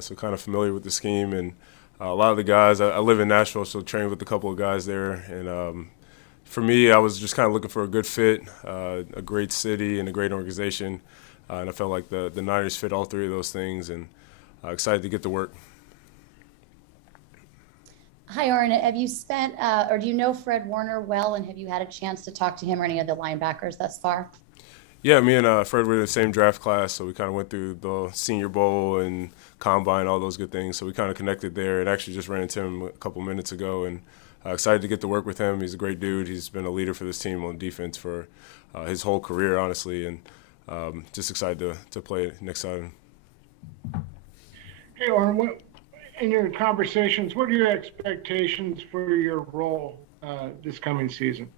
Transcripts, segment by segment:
so kind of familiar with the scheme. And a lot of the guys, I live in Nashville, so trained with a couple of guys there. And for me, I was just kind of looking for a good fit, a great city and a great organization. And I felt like the Niners fit all three of those things, and excited to get to work. Hi, Oren. Have you spent, or do you know Fred Warner well, and have you had a chance to talk to him or any of the linebackers thus far? Yeah, me and Fred were in the same draft class, so we kind of went through the Senior Bowl and Combine, all those good things. So we kind of connected there, and actually just ran into him a couple minutes ago, and excited to get to work with him. He's a great dude. He's been a leader for this team on defense for his whole career, honestly, and just excited to play next time. Hey, Oren, in your conversations, what are your expectations for your role this coming season?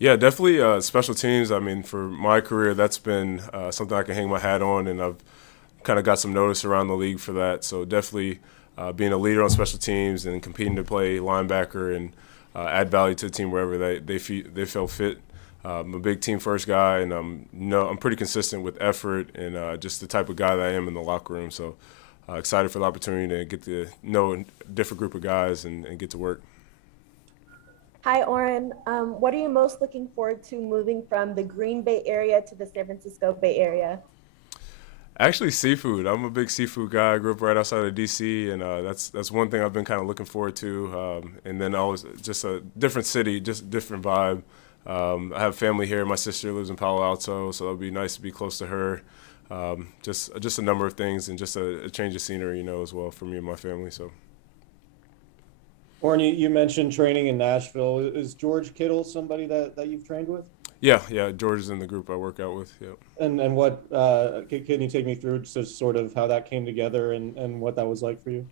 Yeah, definitely special teams. I mean, for my career, that's been something I can hang my hat on, and I've kind of got some notice around the league for that. So definitely being a leader on special teams and competing to play linebacker and add value to the team wherever they feel fit. I'm a big team first guy, and I'm pretty consistent with effort and just the type of guy that I am in the locker room. So excited for the opportunity to get to know a different group of guys and get to work. Hi, Oren. What are you most looking forward to moving from the Green Bay area to the San Francisco Bay Area? Actually, seafood. I'm a big seafood guy. I grew up right outside of DC, and that's one thing I've been kind of looking forward to. And then always just a different city, just a different vibe. I have family here. My sister lives in Palo Alto, so it'll be nice to be close to her. Just a number of things, and just a change of scenery, as well for me and my family. So. Oren, you mentioned training in Nashville. Is George Kittle somebody that you've trained with? Yeah. George is in the group I work out with. Yeah. And what can you take me through just sort of how that came together and what that was like for you?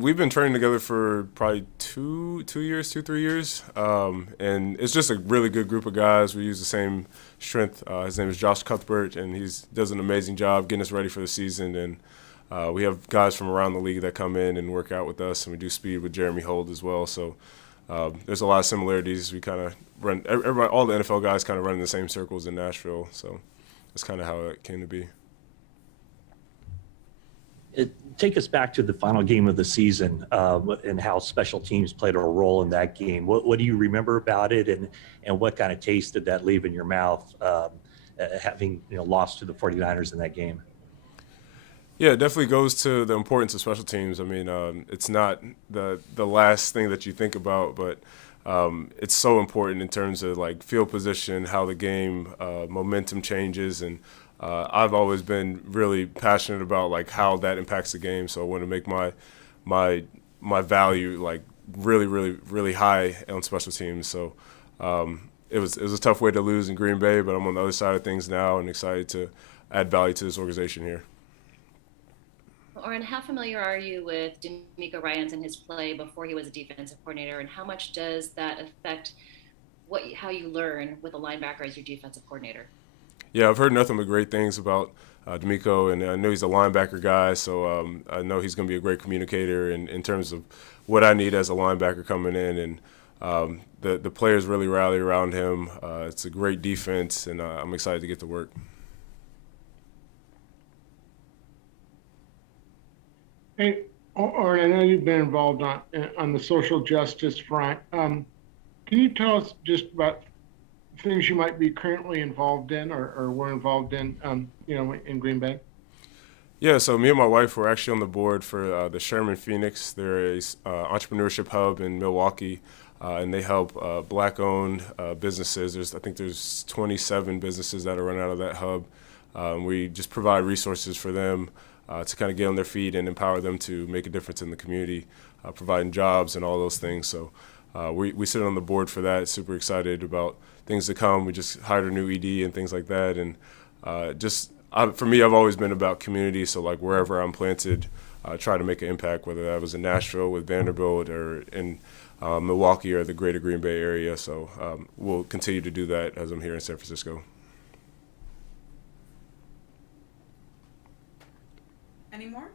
We've been training together for probably 3 years, and it's just a really good group of guys. We use the same strength. His name is Josh Cuthbert, and he does an amazing job getting us ready for the season. And we have guys from around the league that come in and work out with us, and we do speed with Jeremy Holt as well. So there's a lot of similarities. We kind of run everybody, all the NFL guys kind of run in the same circles in Nashville. So that's kind of how it came to be. Take us back to the final game of the season and how special teams played a role in that game. What do you remember about it, and what kind of taste did that leave in your mouth, having lost to the 49ers in that game? Yeah, it definitely goes to the importance of special teams. I mean, it's not the last thing that you think about, but it's so important in terms of like field position, how the game momentum changes, and I've always been really passionate about like how that impacts the game. So I want to make my value like really high on special teams. So it was a tough way to lose in Green Bay, but I'm on the other side of things now and excited to add value to this organization here. Oren, how familiar are you with D'Amico Ryans and his play before he was a defensive coordinator, and how much does that affect how you learn with a linebacker as your defensive coordinator? Yeah, I've heard nothing but great things about D'Amico, and I know he's a linebacker guy, so I know he's going to be a great communicator in terms of what I need as a linebacker coming in, and the players really rally around him. It's a great defense, and I'm excited to get to work. Hey, Oren, I know you've been involved on the social justice front. Can you tell us just about things you might be currently involved in or were involved in, in Green Bay? Yeah, so me and my wife were actually on the board for the Sherman Phoenix. They're a entrepreneurship hub in Milwaukee, and they help black-owned businesses. I think there's 27 businesses that are run out of that hub. We just provide resources for them to kind of get on their feet and empower them to make a difference in the community, providing jobs and all those things. So we sit on the board for that, super excited about things to come. We just hired a new ED and things like that. And for me, I've always been about community. So like wherever I'm planted, try to make an impact, whether that was in Nashville with Vanderbilt or in Milwaukee or the greater Green Bay area. So we'll continue to do that as I'm here in San Francisco. Any more?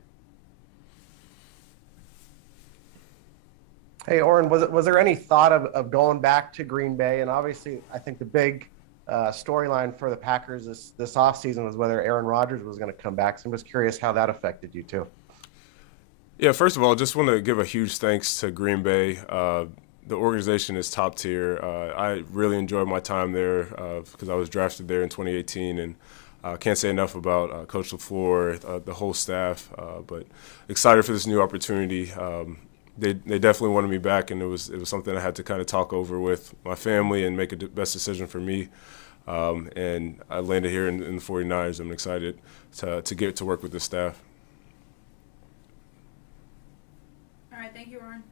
Hey, Oren, was there any thought of going back to Green Bay? And obviously, I think the big storyline for the Packers this offseason was whether Aaron Rodgers was going to come back. So I'm just curious how that affected you too. Yeah, first of all, just want to give a huge thanks to Green Bay. The organization is top tier. I really enjoyed my time there because I was drafted there in 2018, and can't say enough about Coach LaFleur, the whole staff. But excited for this new opportunity. They definitely wanted me back, and it was something I had to kind of talk over with my family and make a best decision for me. And I landed here in the 49ers. I'm excited to get to work with the staff. All right, thank you, Oren.